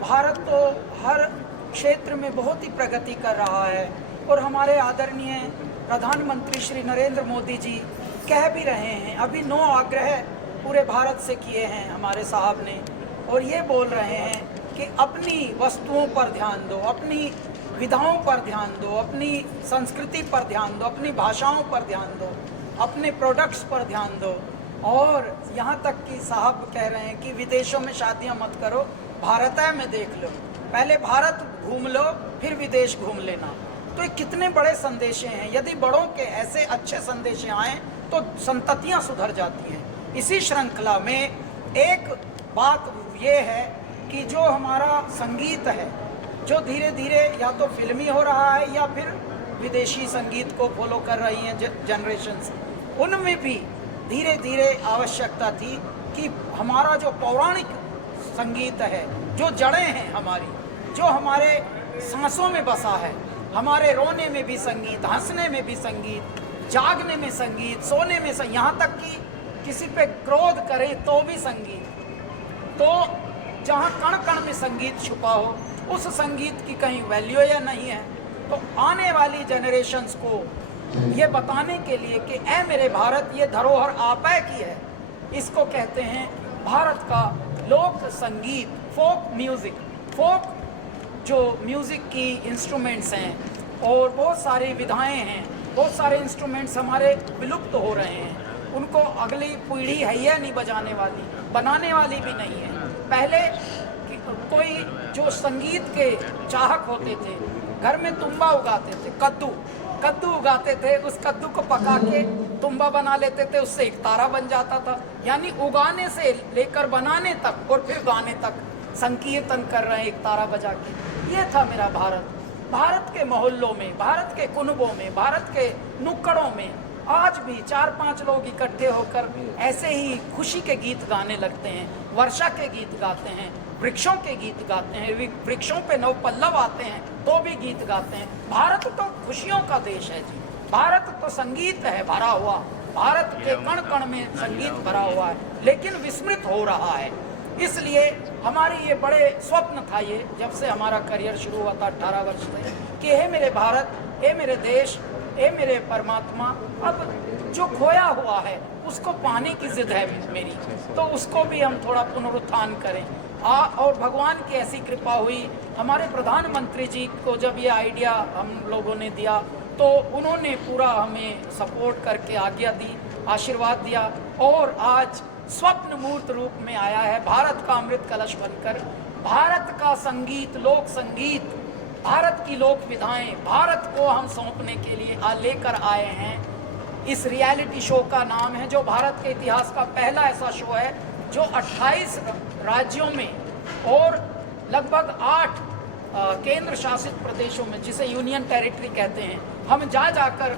भारत तो हर क्षेत्र में बहुत ही प्रगति कर रहा है और हमारे आदरणीय प्रधानमंत्री श्री नरेंद्र मोदी जी कह भी रहे हैं, अभी 9 आग्रह पूरे भारत से किए हैं हमारे साहब ने, और ये बोल रहे हैं कि अपनी वस्तुओं पर ध्यान दो, अपनी विधाओं पर ध्यान दो, अपनी संस्कृति पर ध्यान दो, अपनी भाषाओं पर ध्यान दो, अपने प्रोडक्ट्स पर ध्यान दो। और यहाँ तक कि साहब कह रहे हैं कि विदेशों में शादियाँ मत करो, भारत में देख लो, पहले भारत घूम लो फिर विदेश घूम लेना। तो ये कितने बड़े संदेश हैं। यदि बड़ों के ऐसे अच्छे संदेश आएँ तो संततियाँ सुधर जाती हैं। इसी श्रृंखला में एक बात ये है कि जो हमारा संगीत है, जो धीरे धीरे या तो फिल्मी हो रहा है या फिर विदेशी संगीत को फॉलो कर रही हैं जनरेशन्स, उनमें भी धीरे धीरे आवश्यकता थी कि हमारा जो पौराणिक संगीत है, जो जड़ें हैं हमारी, जो हमारे सांसों में बसा है, हमारे रोने में भी संगीत, हंसने में भी संगीत, जागने में संगीत, सोने में संगीत, यहाँ तक कि किसी पे क्रोध करें तो भी संगीत। तो जहाँ कण कण में संगीत छुपा हो, उस संगीत की कहीं वैल्यू या नहीं है। तो आने वाली जनरेशन्स को ये बताने के लिए कि ऐ मेरे भारत, ये धरोहर आपै की है, इसको कहते हैं भारत का लोक संगीत, फोक म्यूज़िक। फोक जो म्यूज़िक की इंस्ट्रूमेंट्स हैं और बहुत सारी विधाएं हैं, बहुत सारे इंस्ट्रूमेंट्स हमारे विलुप्त हो रहे हैं, उनको अगली पीढ़ी हैया नहीं बजाने वाली, बनाने वाली भी नहीं है। पहले कोई जो संगीत के चाहक होते थे, घर में तुम्बा उगाते थे, कद्दू उगाते थे, उस कद्दू को पका के तुम्बा बना लेते थे, उससे एक तारा बन जाता था। यानी उगाने से लेकर बनाने तक और फिर गाने तक संकीर्तन कर रहे हैं एक तारा बजा के। ये था मेरा भारत। भारत के मोहल्लों में, भारत के कुनबों में, भारत के नुक्कड़ों में आज भी 4-5 लोग इकट्ठे होकर ऐसे ही खुशी के गीत गाने लगते हैं, वर्षा के गीत गाते हैं, वृक्षों के गीत गाते हैं, वृक्षों पे नवपल्लव आते हैं तो भी गीत गाते हैं। भारत तो खुशियों का देश है जी, भारत तो संगीत है भरा हुआ, भारत के कण कण में संगीत भरा हुआ है, लेकिन विस्मृत हो रहा है। इसलिए हमारी ये बड़े स्वप्न था, ये जब से हमारा करियर शुरू हुआ था 18 वर्ष से, कि हे मेरे भारत, हे मेरे देश, हे मेरे परमात्मा, अब जो खोया हुआ है उसको पाने की जिद है मेरी, तो उसको भी हम थोड़ा पुनरुत्थान करें। और भगवान की ऐसी कृपा हुई, हमारे प्रधानमंत्री जी को जब ये आइडिया हम लोगों ने दिया तो उन्होंने पूरा हमें सपोर्ट करके आज्ञा दी, आशीर्वाद दिया, और आज स्वप्न मूर्त रूप में आया है भारत का अमृत कलश बनकर। भारत का संगीत, लोक संगीत, भारत की लोक विधाएं भारत को हम सौंपने के लिए लेकर आए हैं। इस रियलिटी शो का नाम है, जो भारत के इतिहास का पहला ऐसा शो है जो 28 राज्यों में और लगभग 8 केंद्र शासित प्रदेशों में, जिसे यूनियन टेरिटरी कहते हैं, हम जाकर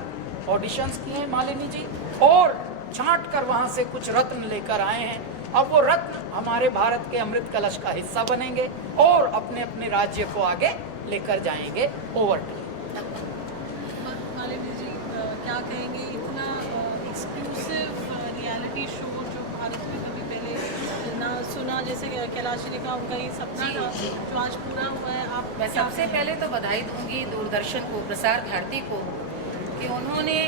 ऑडिशंस किए हैं मालिनी जी, और छांट कर वहाँ से कुछ रत्न लेकर आए हैं। अब वो रत्न हमारे भारत के अमृत कलश का हिस्सा बनेंगे और अपने अपने राज्य को आगे लेकर जाएंगे। ओवर टू मालिनी जी, क्या कहेंगे, इतना एक्सक्लूसिव रियलिटी शो जो भारत में कभी पहले ना सुना, जैसे कैलाश ने कहा उनका ये सपना था जो आज पूरा हुआ है। आप मैं सबसे पहले तो बधाई दूंगी दूरदर्शन को, प्रसार भारती को, कि उन्होंने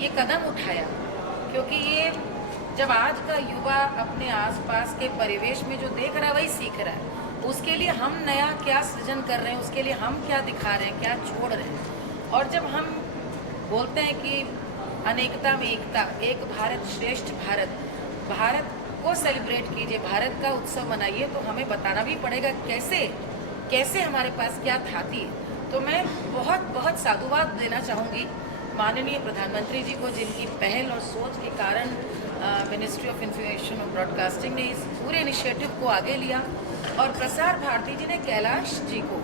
ये कदम उठाया, क्योंकि ये जब आज का युवा अपने आसपास के परिवेश में जो देख रहा है वही सीख रहा है, उसके लिए हम नया क्या सृजन कर रहे हैं, उसके लिए हम क्या दिखा रहे हैं, क्या छोड़ रहे हैं। और जब हम बोलते हैं कि अनेकता में एकता, एक भारत श्रेष्ठ भारत, भारत को सेलिब्रेट कीजिए, भारत का उत्सव मनाइए, तो हमें बताना भी पड़ेगा कैसे कैसे हमारे पास क्या थाती है। तो मैं बहुत बहुत साधुवाद देना चाहूँगी माननीय प्रधानमंत्री जी को, जिनकी पहल और सोच के कारण मिनिस्ट्री ऑफ इंफॉर्मेशन और ब्रॉडकास्टिंग ने इस पूरे इनिशिएटिव को आगे लिया, और प्रसार भारती जी ने कैलाश जी को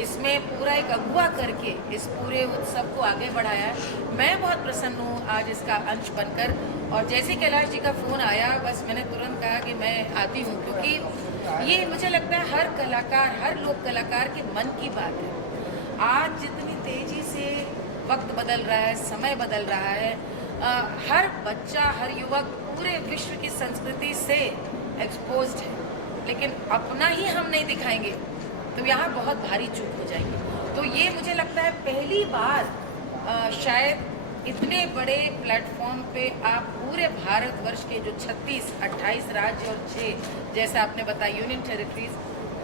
इसमें पूरा एक अगुवा करके इस पूरे उत्सव को आगे बढ़ाया है। मैं बहुत प्रसन्न हूँ आज इसका अंश बनकर, और जैसे कैलाश जी का फ़ोन आया बस मैंने तुरंत कहा कि मैं आती हूँ, क्योंकि ये मुझे लगता है हर कलाकार, हर लोक कलाकार के मन की बात है। आज जितनी तेज़ी से वक्त बदल रहा है, समय बदल रहा है, हर बच्चा, हर युवक पूरे विश्व की संस्कृति से एक्सपोज्ड है, लेकिन अपना ही हम नहीं दिखाएंगे तो यहाँ बहुत भारी चूक हो जाएगी। तो ये मुझे लगता है पहली बार शायद इतने बड़े प्लेटफॉर्म पे आप पूरे भारतवर्ष के जो 36, 28 राज्य और 6 जैसा आपने बताया यूनियन टेरिटरीज,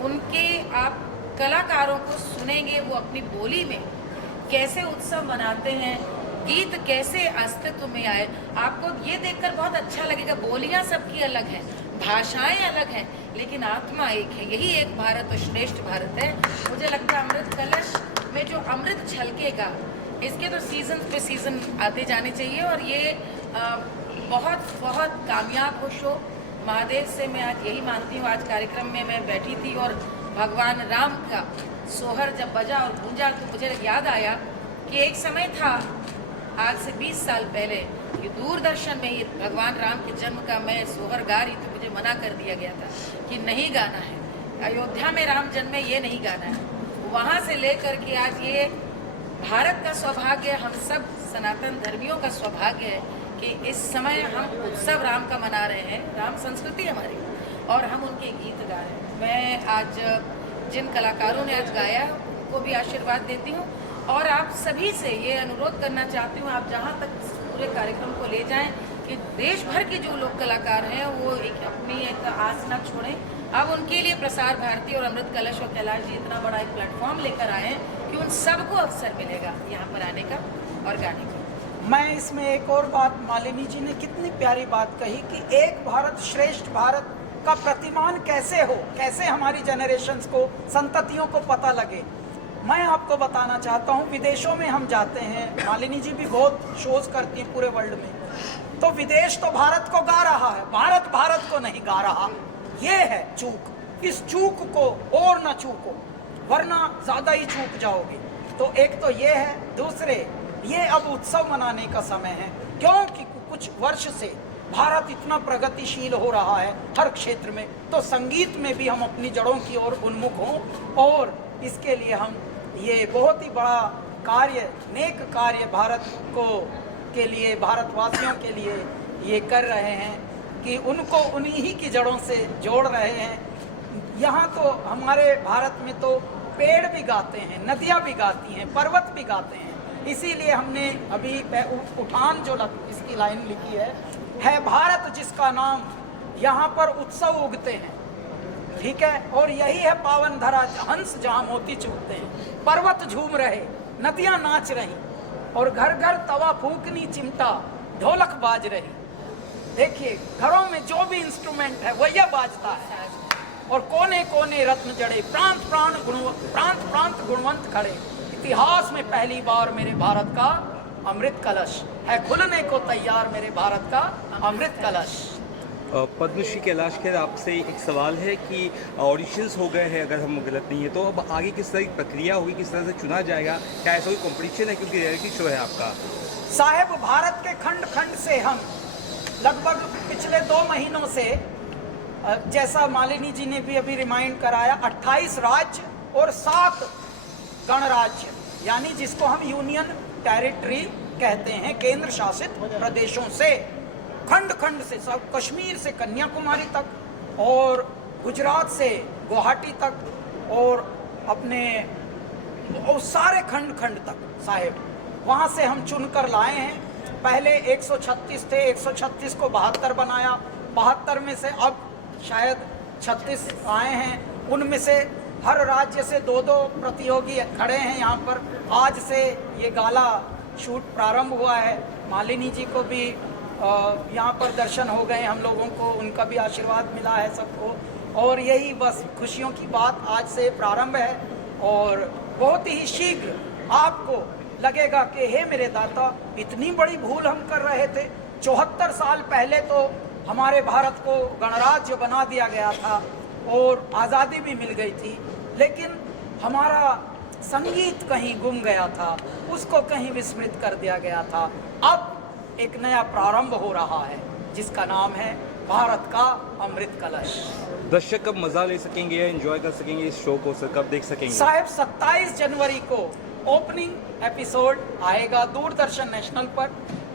उनके आप कलाकारों को सुनेंगे, वो अपनी बोली में कैसे उत्सव मनाते हैं, गीत कैसे अस्तित्व में आए। आपको ये देखकर बहुत अच्छा लगेगा। बोलियां सबकी अलग हैं, भाषाएं अलग हैं, लेकिन आत्मा एक है। यही एक भारत और श्रेष्ठ भारत है। मुझे लगता है अमृत कलश में जो अमृत छलकेगा, इसके तो सीजन पे सीजन आते जाने चाहिए और ये बहुत बहुत कामयाब हो शो। महादेव से मैं आज यही मानती हूँ। आज कार्यक्रम में मैं बैठी थी और भगवान राम का सोहर जब बजा और गूंजा तो मुझे याद आया कि एक समय था आज से 20 साल पहले कि दूरदर्शन में ही भगवान राम के जन्म का मैं सोहर गा रही थी। मुझे मना कर दिया गया था कि नहीं गाना है, अयोध्या में राम जन्मे, ये नहीं गाना है। वहाँ से लेकर के आज ये भारत का सौभाग्य, हम सब सनातन धर्मियों का सौभाग्य है कि इस समय हम उत्सव राम का मना रहे हैं। राम संस्कृति हमारी और हम उनके गीत गा रहे हैं। मैं आज जिन कलाकारों ने आज गाया उनको भी आशीर्वाद देती हूँ और आप सभी से ये अनुरोध करना चाहती हूँ, आप जहाँ तक पूरे कार्यक्रम को ले जाएं कि देश भर के जो लोग कलाकार हैं वो अपनी एक आस न छोड़ें। अब उनके लिए प्रसार भारती और अमृत कलश और कैलाश जी इतना बड़ा एक प्लेटफॉर्म लेकर आए हैं कि उन सबको अवसर मिलेगा यहाँ पर आने का और गाने का। मैं इसमें एक और बात, मालिनी जी ने कितनी प्यारी बात कही कि एक भारत श्रेष्ठ भारत का प्रतिमान कैसे हो, कैसे हमारी जनरेशन्स को, संततियों को पता लगे। मैं आपको बताना चाहता हूँ, विदेशों में हम जाते हैं, मालिनी जी भी बहुत शोज करती हैं पूरे वर्ल्ड में, तो विदेश तो भारत को गा रहा है, भारत भारत को नहीं गा रहा। ये है चूक। इस चूक को और न चूको, वरना ज़्यादा ही चूक जाओगे। तो एक तो ये है। दूसरे, ये अब उत्सव मनाने का समय है, क्योंकि कुछ वर्ष से भारत इतना प्रगतिशील हो रहा है हर क्षेत्र में, तो संगीत में भी हम अपनी जड़ों की ओर उन्मुख हों और इसके लिए हम ये बहुत ही बड़ा कार्य, नेक कार्य भारत को के लिए, भारतवासियों के लिए ये कर रहे हैं कि उनको उन्हीं ही की जड़ों से जोड़ रहे हैं। यहाँ तो हमारे भारत में तो पेड़ भी गाते हैं, नदियाँ भी गाती हैं, पर्वत भी गाते हैं। इसीलिए हमने अभी उठान जो इसकी लाइन लिखी है भारत जिसका नाम, यहाँ पर उत्सव उगते हैं, ठीक है, और यही है पावन धरा हंस जहाँ मोती चुगते हैं। पर्वत झूम रहे, नदियाँ नाच रही और घर घर तवा फूकनी चिमटा ढोलक बाज रही। देखिए घरों में जो भी इंस्ट्रूमेंट है वही बाजता है और कोने कोने रत्न जड़े, प्रांत प्रांत गुणवंत खड़े। इतिहास में पहली बार मेरे भारत का अमृत कलश है खुलने को तैयार, मेरे भारत का अमृत कलश। पद्मश्री कैलाश खेर, आपसे एक सवाल है कि ऑडिशंस हो गए हैं, अगर हम गलत नहीं है तो अब आगे किस तरह की प्रक्रिया होगी, किस तरह से चुना जाएगा, क्या ऐसा कोई कंपटीशन है, क्योंकि रियलिटी शो है आपका? साहब, भारत के खंड खंड से हम लगभग पिछले 2 महीनों से, जैसा मालिनी जी ने भी अभी रिमाइंड कराया, 28 राज्य और 7 गणराज्य, यानी जिसको हम यूनियन टेरिटरी कहते हैं, केंद्र शासित प्रदेशों से, खंड खंड से, सब कश्मीर से कन्याकुमारी तक और गुजरात से गुवाहाटी तक और अपने और सारे खंड खंड तक साहेब, वहाँ से हम चुनकर लाए हैं। पहले 136 थे, 136 को 72 बनाया, 72 में से अब शायद 36 आए हैं। उनमें से हर राज्य से 2-2 प्रतियोगी खड़े हैं यहाँ पर। आज से ये गाला शूट प्रारंभ हुआ है। मालिनी जी को भी यहाँ पर दर्शन हो गए हम लोगों को, उनका भी आशीर्वाद मिला है सबको, और यही बस खुशियों की बात आज से प्रारंभ है। और बहुत ही शीघ्र आपको लगेगा कि हे मेरे दाता, इतनी बड़ी भूल हम कर रहे थे। 74 साल पहले तो हमारे भारत को गणराज्य बना दिया गया था और आज़ादी भी मिल गई थी, लेकिन हमारा संगीत कहीं गुम गया था, उसको कहीं विस्मृत कर दिया गया था। अब एक नया प्रारंभ हो रहा है जिसका नाम है भारत का अमृत कलश। दर्शक कब मजा ले सकेंगे या एंजॉय कर सकेंगे इस शो को, सर कब देख सकेंगे? साहब 27 जनवरी को ओपनिंग एपिसोड आएगा दूरदर्शन नेशनल पर।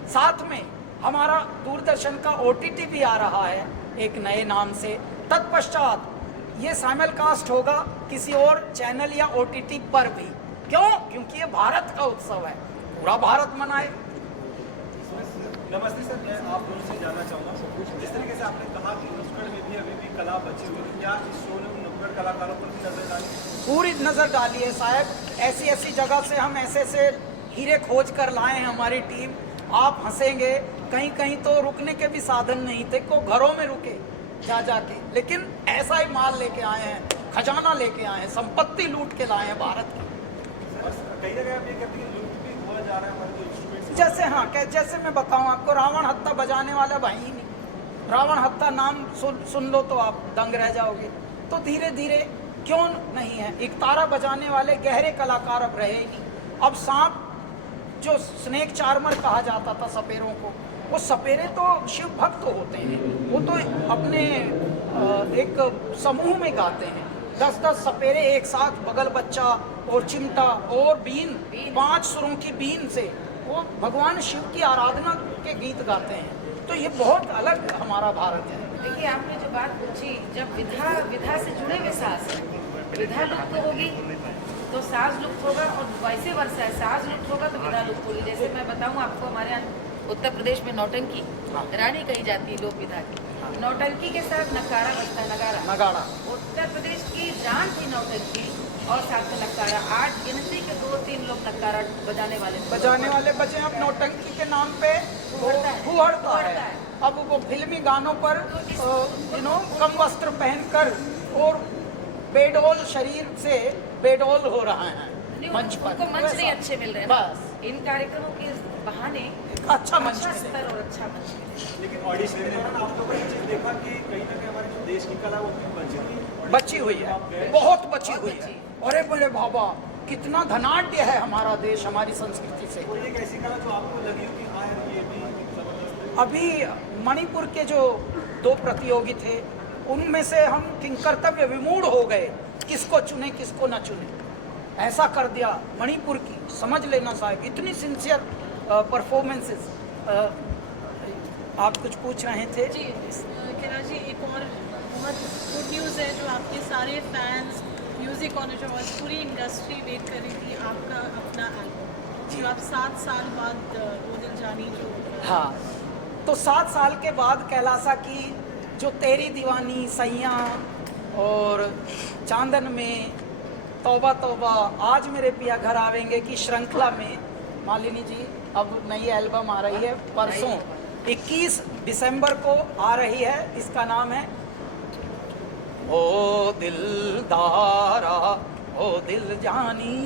साथ में हमारा दूरदर्शन का OTT भी आ रहा है एक नए नाम से। तत्पश्चात ये साइमलकास्ट होगा किसी और चैनल या OTT पर भी। क्यों? क्योंकि ये भारत का उत्सव है, पूरा भारत मनाए। नमस्ते सर, मैं आप दोनों से जानना चाहूँगा, जिस तरीके से आपने कहा कि नुक्कड़ में भी अभी भी कला बची हुई है, क्या इस शो ने उन नुक्कड़ कलाकारों पर भी नजर डाली? पूरी नज़र डाली है साहब, ऐसी ऐसी जगह से हम ऐसे ऐसे हीरे खोज कर लाए हैं हमारी टीम, आप हंसेंगे। कहीं कहीं तो रुकने के भी साधन नहीं थे, को घरों में रुके जा जाके, लेकिन ऐसा ही माल लेके आए हैं, खजाना लेके आए हैं, संपत्ति लूट के लाए हैं भारत की। और कहीं ना कहीं आप ये कहते हैं लूट भी हुआ जा रहा है हमारे जो इंस्ट्रूमेंट्स। जैसे हाँ, जैसे मैं बताऊं आपको, रावण हत्ता बजाने वाला भाई ही नहीं, रावण हत्ता नाम सुन लो तो आप दंग रह जाओगे। तो धीरे धीरे क्यों नहीं है, एक तारा बजाने वाले गहरे कलाकार अब रहे ही नहीं। अब सांप, जो स्नेक चार्मर कहा जाता था सपेरों को, वो सपेरे तो शिव भक्त होते हैं, वो तो अपने एक समूह में गाते हैं, 10-10 सपेरे एक साथ, बगल बच्चा और चिमटा और बीन, 5 सुरों की बीन से वो भगवान शिव की आराधना के गीत गाते हैं। तो ये बहुत अलग हमारा भारत है। देखिए, आपने जो बात पूछी, जब विधा से जुड़े हुए साज, विधा लुप्त होगी तो साज लुप्त होगा, और वैसे वर्षा है, साज लुप्त होगा तो विधा लुप्त होगी। जैसे मैं बताऊं आपको, हमारे यहाँ उत्तर प्रदेश में नौटंकी रानी कही जाती है लोक विधा की, नौटंकी के साथ नगाड़ा बजता है, नगाड़ा। उत्तर प्रदेश की जान थी नौटंकी और साथ में नगाड़ा। 8 गिनती के 2-3 लोग नगाड़ा बजाने वाले बचे। अब नौटंकी के नाम पे हुहड़ता है। अब वो फिल्मी गानों पर कम वस्त्र पहनकर और बेडोल शरीर से बेडोल हो रहा है मंच पर। उनको मंच नहीं अच्छे मिल रहे हैं, बस इन कार्यक्रमों के बहाने अच्छा मंच अच्छा मिले। स्तर और अच्छा मंच मिले। लेकिन ऑडिशन के दौरान आप लोगों ने ये चीज़ देखा कि कहीं ना कहीं हमारे जो देश की कला वो बची हुई है, बहुत बची हुई है। अरे मेरे बाबा, कितना धनाढ्य है हमारा देश हमारी संस्कृति से। और ये एक ऐसी कला जो आपको लगी हो कि हाँ यार ये भी जबरदस्त है। अभी मणिपुर के जो 2 प्रतियोगी थे, उनमें से हम किंकर्तव्य विमूढ़ हो गए, किसको चुने किसको न चुने, ऐसा कर दिया मणिपुर की। समझ लेना साहब, इतनी सिंसियर परफॉर्मेंसेस। आप कुछ पूछ रहे थे? जी कैलाश जी, एक और बहुत गुड न्यूज़ है जो आपके सारे फैंस, म्यूज़िक कॉन्शर्स, पूरी इंडस्ट्री वेट कर रही थी, आपका अपना एल्बम जो आप 7 साल बाद वो दिल जानी जो। हाँ, तो 7 साल के बाद कैलासा की जो तेरी दीवानी, सैया और चांदन में, तौबा तौबा, आज मेरे पिया घर आवेंगे की श्रृंखला में मालिनी जी अब नई एल्बम आ रही है, परसों 21 दिसंबर को आ रही है। इसका नाम है ओ दिलदारा ओ दिल जानी,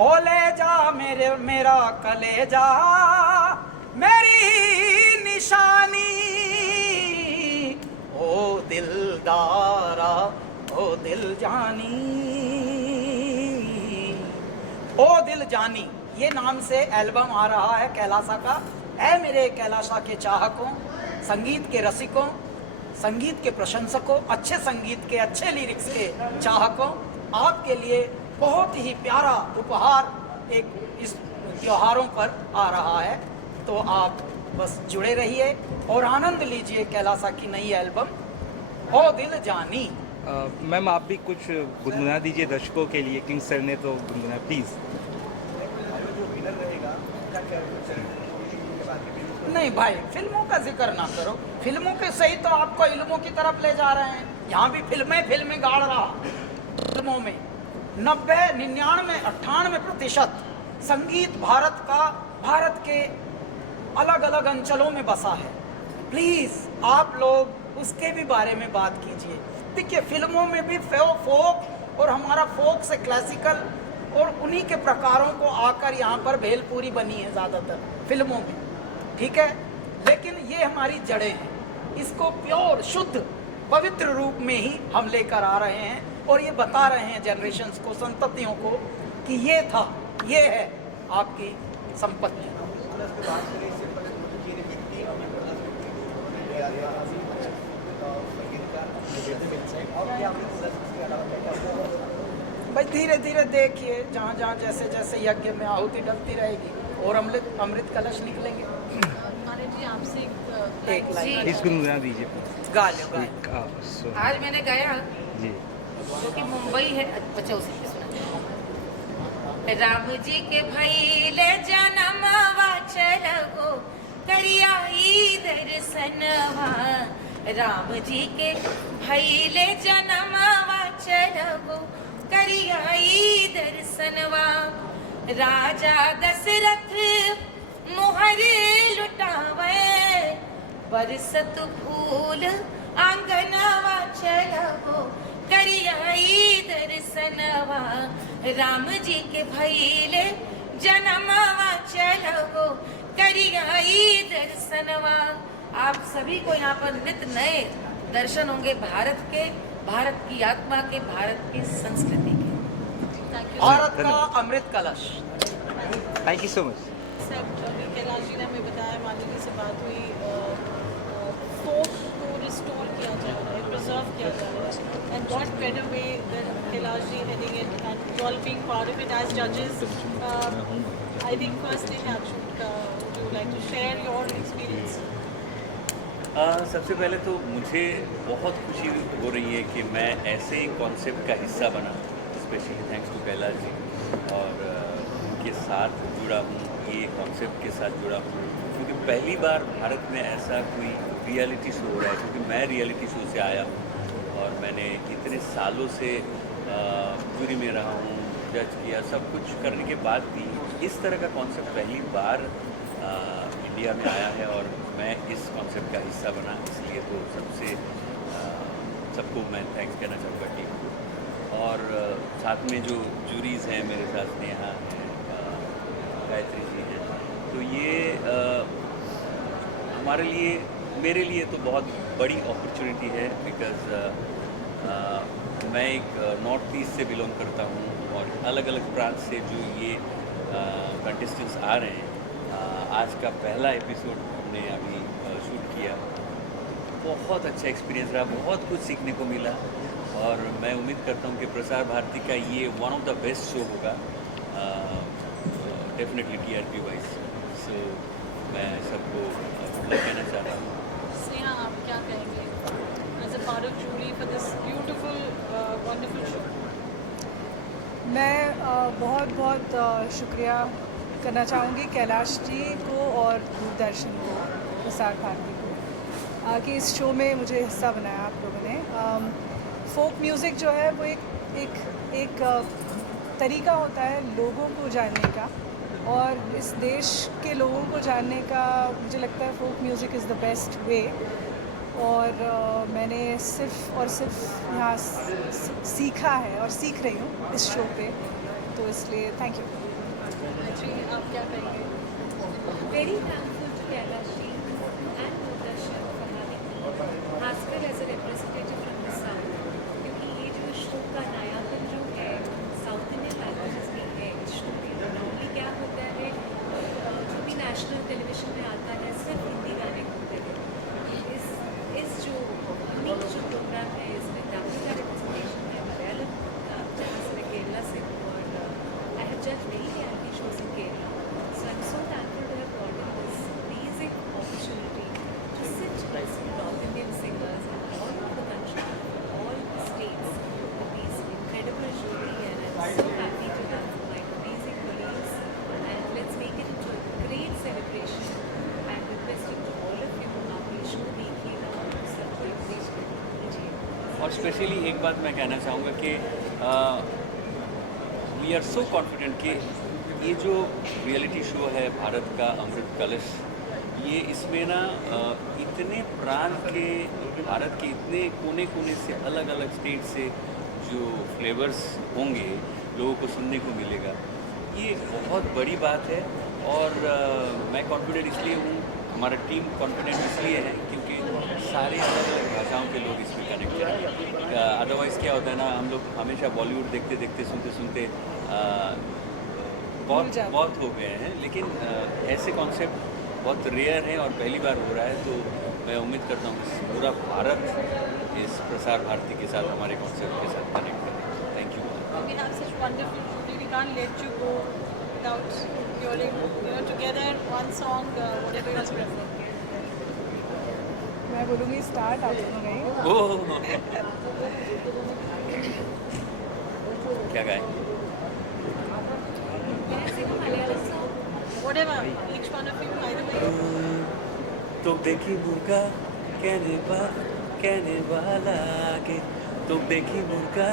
ओ ले जा मेरा कलेजा मेरी निशानी, ओ दिलदारा ओ दिल जानी, ओ दिल जानी, ये नाम से एल्बम आ रहा है कैलासा का। ऐ मेरे कैलासा के चाहकों, संगीत के रसिकों, संगीत के प्रशंसकों, अच्छे संगीत के, अच्छे लिरिक्स के चाहकों, आपके लिए बहुत ही प्यारा उपहार एक इस त्योहारों पर आ रहा है। तो आप बस जुड़े रहिए और आनंद लीजिए कैलासा की नई एल्बम ओ दिल जानी। मैम, आप भी कुछ गुनगुना दीजिए दर्शकों के लिए, किंग सर ने तो गुनगुना, प्लीज़। नहीं भाई, फिल्मों का जिक्र ना करो, फिल्मों के सही तो आपको इल्मों की तरफ ले जा रहे हैं। यहाँ भी फिल्में गाड़ रहा। फिल्मों में 90, 99, 98% संगीत भारत के अलग अलग अंचलों में बसा है। प्लीज़ आप लोग उसके भी बारे में बात कीजिए। देखिए, फिल्मों में भी फोक और हमारा फोक से क्लासिकल और उन्हीं के प्रकारों को आकर यहाँ पर भेलपूरी बनी है ज़्यादातर फिल्मों में, ठीक है। लेकिन ये हमारी जड़ें हैं, इसको प्योर, शुद्ध, पवित्र रूप में ही हम लेकर आ रहे हैं और ये बता रहे हैं जनरेशन्स को, संततियों को कि ये था, ये है आपकी संपत्ति। भाई धीरे धीरे देखिए, जहाँ जहाँ जैसे जैसे यज्ञ में आहुति डलती रहेगी और अमृत कलश निकलेंगे। माने जी, आपसे एक एक लाइन इसको गुनगुना दीजिए गा लो गा लो। एक आज मैंने गाया जी क्योंकि मुंबई है। बच्चा उसी पे सुना। राम जी के भैले जनमवा चलगो करियाई दर्शनवा। राम जी के भैले जनमवा चलगो करियाई दर्शनवा। राजा दशरथ मोहर लुटावे बरसत फूल आंगनवा चलगो करियाई दर्शनवा। राम जी के भैले जनमवा चलगो करियाई दर्शनवा। आप सभी को यहाँ पर नित नए दर्शन होंगे भारत के, भारत की आत्मा के, भारत की संस्कृति के। Thank you. भारत का अमृत कलश। Thank you so much. सब अभी कैलाश जी ने हमें बताया, माली जी से बात हुई, फोक को रिस्टोर किया जा रहा है, प्रिजर्व किया जा रहा है, and what better way then Kailash ji heading it and you all being part of it as जजेस। आई थिंक फर्स्टली आप should like to share your experience. सबसे पहले तो मुझे बहुत खुशी हो रही है कि मैं ऐसे ही कॉन्सेप्ट का हिस्सा बना, specially thanks to Kailash ji, और उनके साथ जुड़ा हूँ, ये कॉन्सेप्ट के साथ जुड़ा हूँ, क्योंकि पहली बार भारत में ऐसा कोई रियलिटी शो हो रहा है। क्योंकि मैं रियलिटी शो से आया हूँ और मैंने इतने सालों से जूरी में रहा हूँ, जज किया, सब कुछ करने के बाद भी इस तरह का कॉन्सेप्ट पहली बार इंडिया में आया है और मैं इस कॉन्सेप्ट का हिस्सा बना। इसलिए तो सबको मैं थैंक्स कहना चाहूँगा टीम को, और साथ में जो जूरीज़ हैं मेरे साथ, नेहा हैं, गायत्री जी हैं, तो ये हमारे लिए, मेरे लिए तो बहुत बड़ी अपॉर्चुनिटी है। बिकॉज़ मैं एक नॉर्थ ईस्ट से बिलोंग करता हूँ और अलग अलग प्रांत से जो ये कंटेस्टेंट्स आ रहे हैं, आज का पहला एपिसोड हमने अभी शूट किया। बहुत अच्छा एक्सपीरियंस रहा, बहुत कुछ सीखने को मिला, और मैं उम्मीद करता हूँ कि प्रसार भारती का ये one of the best show होगा, डेफिनेटली टीआरपी वाइज। सो मैं सबको कहना चाह रहा हूँ। स्नेहा, आप क्या कहेंगे as a part of jury for this beautiful wonderful show? मैं बहुत बहुत शुक्रिया करना चाहूँगी कैलाश जी को और दूरदर्शन को, प्रसार भारती को, कि इस शो में मुझे हिस्सा बनाया आप लोगों ने। फोक म्यूज़िक जो है वो एक तरीका होता है लोगों को जानने का, और इस देश के लोगों को जानने का मुझे लगता है folk music is the best way. और मैंने सिर्फ और सिर्फ यहाँ सीखा है और सीख रही हूँ इस शो पे, तो इसलिए थैंक यू। जी, आप क्या कहेंगे? Very thankful to Kailash ji and Doordarshan for having me, खासकर as a representative from the south, क्योंकि ये जो शो का नयापन जो है साउथ इंडियन लैंग्वेजेस में है इस शो में। नॉर्मली क्या होता है, जो भी नेशनल टेलीविजन में आता है सिर्फ हिंदी गाने होते हैं। इस जो यूनिक जो प्रोग्राम है इसमें तमिल का रिप्रेजेंटेशन है, मलयालम का, जहाँ से मैं केरला से हूँ, और आई हैव जज many reality shows in Kerala. So I'm so thankful to have gotten this amazing opportunity to sit with North Indian singers all over the country, all the states, with these incredible jury, and I'm so happy to have my amazing colleagues, and let's make it into a great celebration, and requesting to all of you, आप ये show देखिएगा और सबको encourage कीजिए। और specially एक बात मैं कहना चाहूँगा कि वी आर सो कॉन्फिडेंट कि ये जो रियलिटी शो है भारत का अमृत कलश, ये इसमें ना इतने प्रांत के, भारत के इतने कोने कोने से, अलग अलग स्टेट से जो फ्लेवर्स होंगे लोगों को सुनने को मिलेगा। ये बहुत बड़ी बात है, और मैं कॉन्फिडेंट इसलिए हूँ, हमारा टीम कॉन्फिडेंट इसलिए है क्योंकि सारे अलग अलग भाषाओं के लोग इसमें कनेक्ट हैं। अदरवाइज़ क्या होता है ना, हम लोग हमेशा बॉलीवुड देखते देखते सुनते सुनते बहुत हो गए हैं, लेकिन ऐसे कॉन्सेप्ट बहुत रेयर हैं और पहली बार हो रहा है। तो मैं उम्मीद करता हूँ कि पूरा भारत इस प्रसार भारती के साथ, हमारे कॉन्सेप्ट के साथ कनेक्ट करें। Thank you. We have such wonderful jury. We can't let you go without hearing, together one song, whatever you prefer. मैं बोलूँगी स्टार्ट, आप दोनों गई। ओह क्या गाए? Whatever, each one of you, either way. तो देखी मुर्गा कहने वाला के तो देखी मुर्गा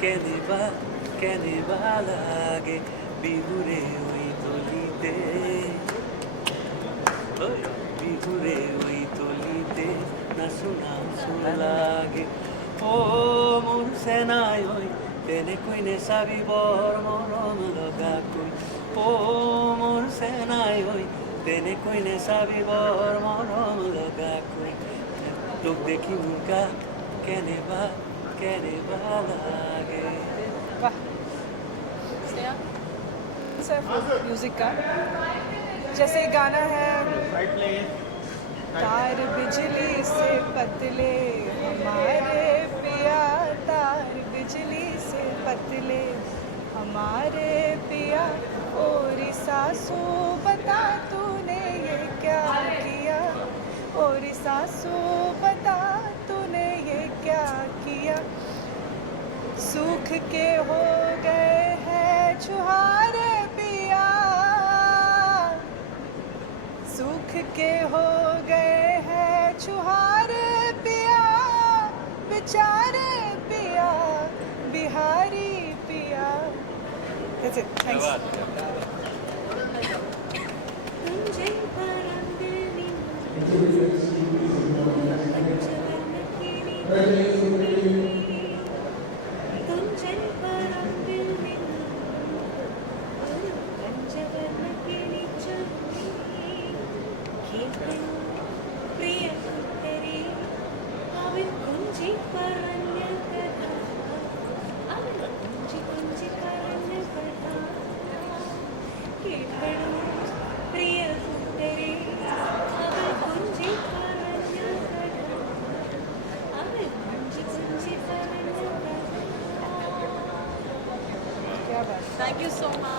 कहने वाला के बिहुरे हुई तोलीते बिहुरे हुई तोलीते ना सुना लागे ओ मोर सेनाय होई तेने कोई ने साबी बर मरम लगा कोई ओ मोर सेनाय होई तेने कोई ने साबी बर मरम लगा कोई तो देखी मुर्गा कहने वाला गे वाह, Sneha? सिर्फ म्यूज़िक का जैसे गाना है, तार बिजली से पतले हमारे पिया, तार बिजली से पतले हमारे पिया, और सासू बता तूने ये क्या किया, और सासू बता तूने ये क्या किया, सूख के हो गए हैं छुहारे पिया, सूख के हो गए हैं छुहारे पिया, बेचारे पिया बिहारी पिया। That's it. Thanks. तुझे परंदनी तुझे परंदनी पंचवर्ण किणी चुनी कीर्तन प्रिय तेरी अविल कुंजी परण्य कथा अविल कुंजी करण्य कथा कीर्तन प्रिय तेरी अविल कुंजी परण्य कथा अविल कुंजी परण्य कथा। क्या बात। Thank you so much.